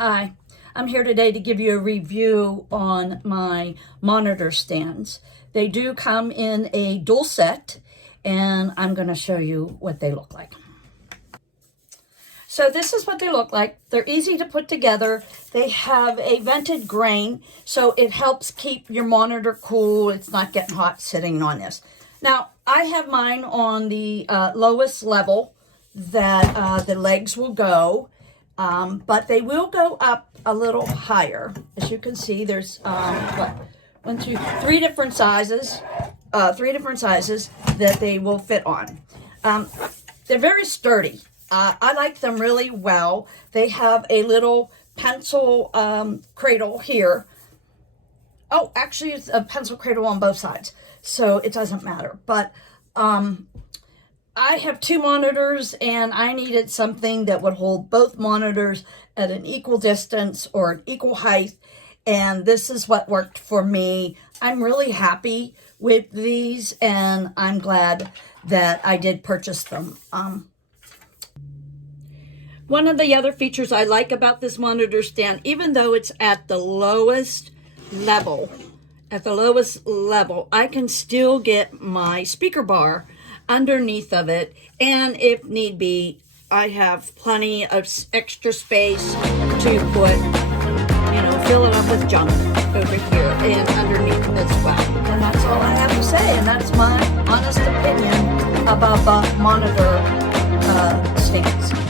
Hi, I'm here today to give you a review on my monitor stands. They do come in a dual set, and I'm going to show you what they look like. So this is what they look like. They're easy to put together. They have a vented grain, so it helps keep your monitor cool. It's not getting hot sitting on this. Now, I have mine on the lowest level that the legs will go. But they will go up a little higher. As you can see, there's three different sizes that they will fit on. They're very sturdy. I like them really well. They have a little pencil cradle here. Oh, actually, it's a pencil cradle on both sides, so it doesn't matter. But I have two monitors, and I needed something that would hold both monitors at an equal distance or an equal height, and this is what worked for me. I'm really happy with these, and I'm glad that I did purchase them. One of the other features I like about this monitor stand, even though it's at the lowest level, I can still get my speaker bar underneath of it, and if need be, I have plenty of extra space to put, fill it up with junk over here and underneath as well. And that's all I have to say, and that's my honest opinion about monitor stands.